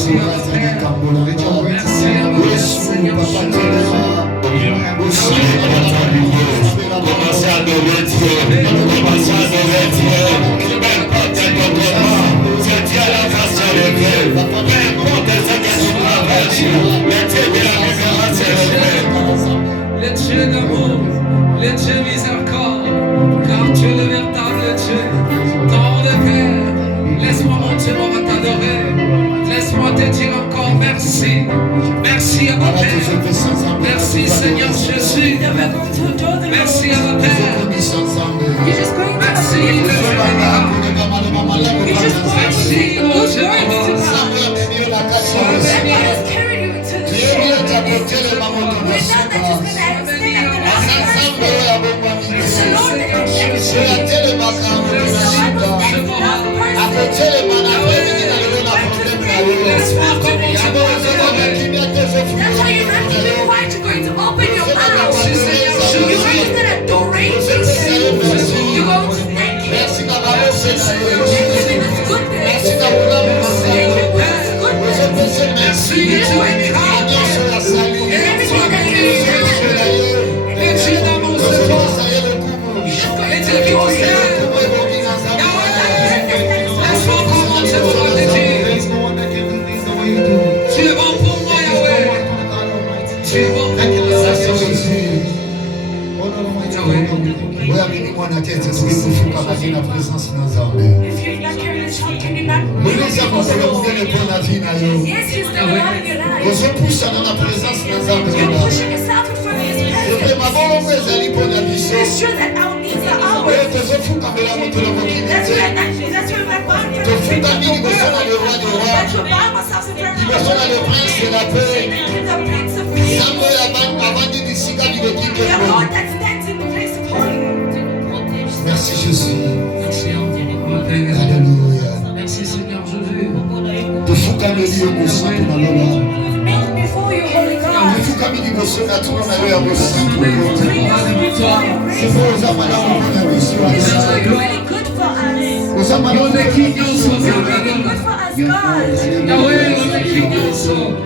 merci à votre Père. Merci à votre Seigneur Jésus. Commencez à adorer Dieu. Commencez à adorer Dieu. Peu importe ton comportement, c'est Dieu la face sur le cœur. Peu importe ce que tu traverses, le Dieu de la révérence est le Le Dieu d'amour, le Dieu miséricorde, car tu es le véritable Dieu. Tant de Père, laisse-moi mon Dieu, on va t'adorer. Laisse-moi te dire encore merci. Merci à ma Père. Merci Seigneur Jésus. Merci à ma Père. Merci mon Dieu. That's why you're not even quiet. You're going to open your mouth. You're going to adorate Jesus. You're going to thank Him. Thank Him in His goodness. Thank Him for His goodness. You're going to count everything that He has done. Tu es bon pour moi, Yahweh. Tu es bon pour moi. If you've not carried a child, can you not kneel before the Lord? Yes, He's the Lord of your life. You're pushing yourself in front of His presence. It's true that our needs are ours. That's where my body is. But you bow myself in front of the Prince of Peace. The Lord that stands in the place of holiness. Merci Jésus. Merci Alléluia. Merci Seigneur Jésus. Kneel before you, Holy God. It's really good for us. On est qui nous It's sommes. really good for us, God. Yahweh, on est qui nous sommes.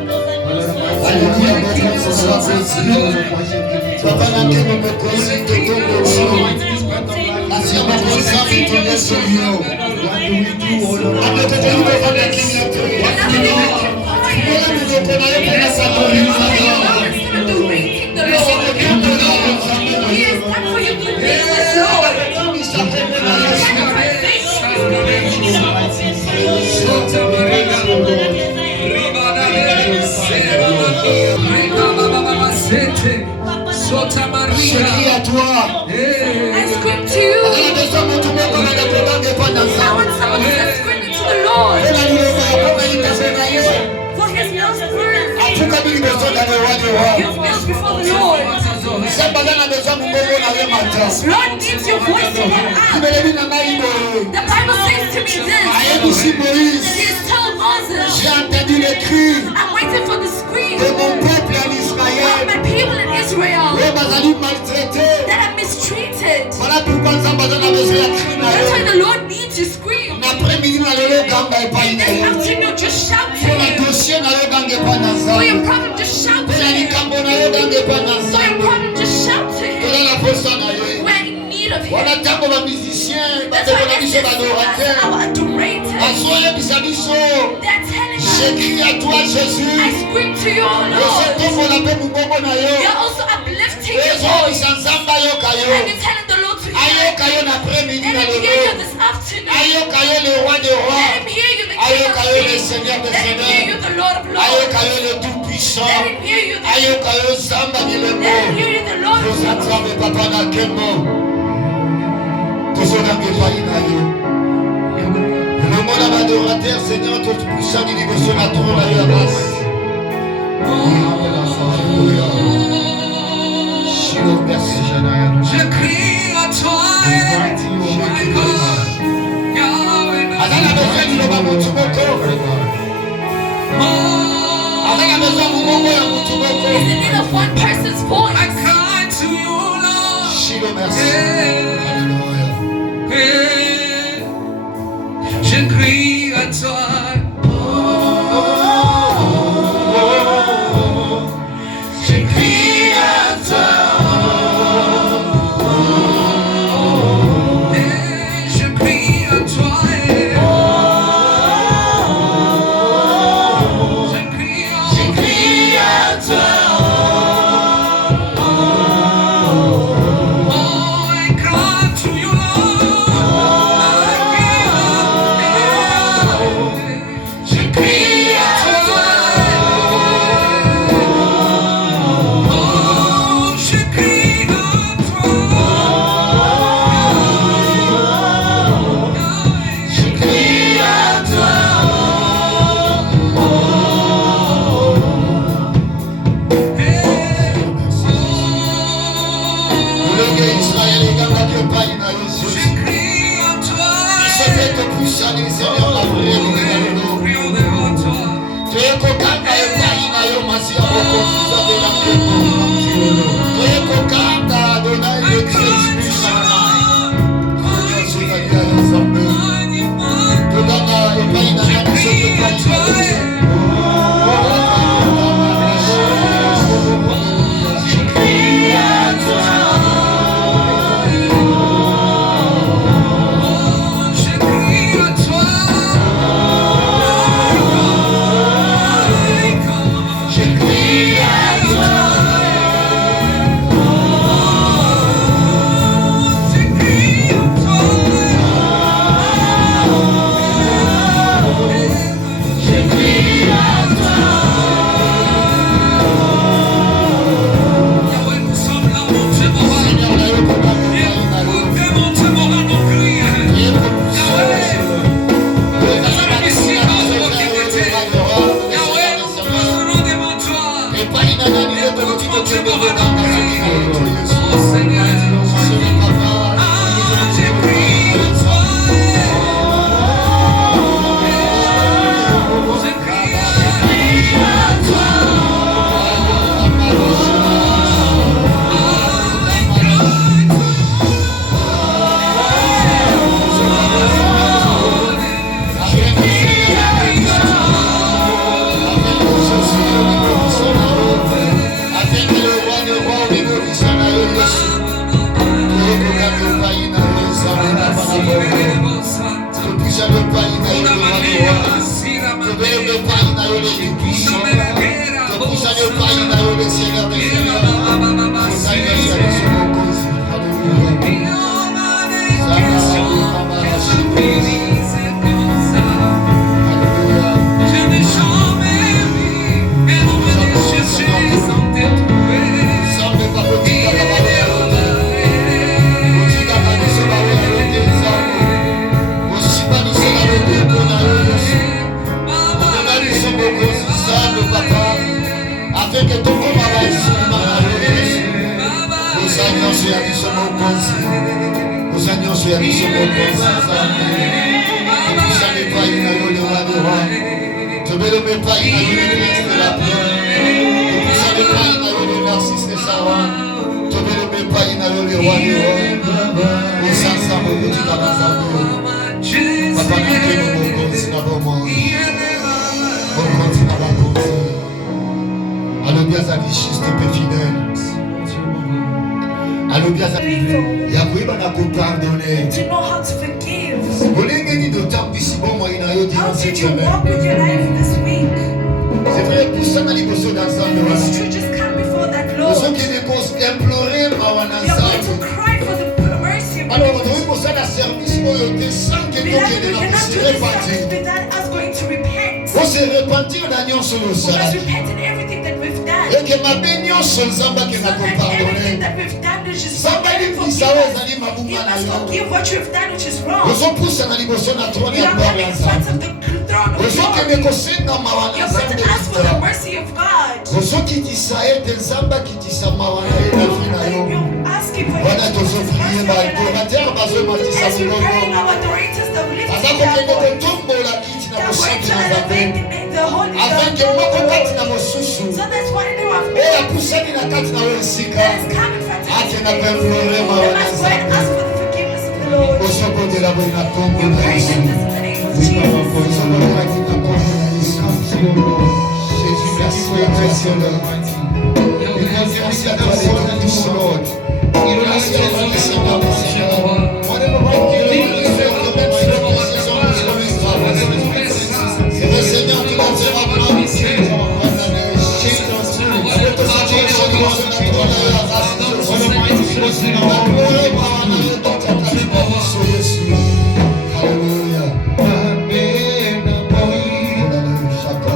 Je crie à toi. I scream to you. I want someone to scream to the Lord. For His nails burn. You've nails before the Lord. Lord needs your voice to come out. The Bible says to me this. He has told Moses, I'm waiting for the scream of my people in Israel that are mistreated. That's why the Lord needs you scream. This afternoon, just shout to Him. For your problem, just shout to Him. For your problem, just shout to Him. We're in need of Him. That's why I said our adorators, they're telling us, I scream to you, oh Lord. You're also uplifting your voice. And you're telling the Lord to hear. Let Him hear you this afternoon. Let Him hear you, the King of Kings. Let Him hear you, the Lord of Lords. Let Him hear you, let Him hear you, the Lord of Lords. Seigneur, te poussant di libo sur la trône à la base. Merci, je crie à toi, He's in need of one person's voice. I cry to you, Lord. Je crie à toi.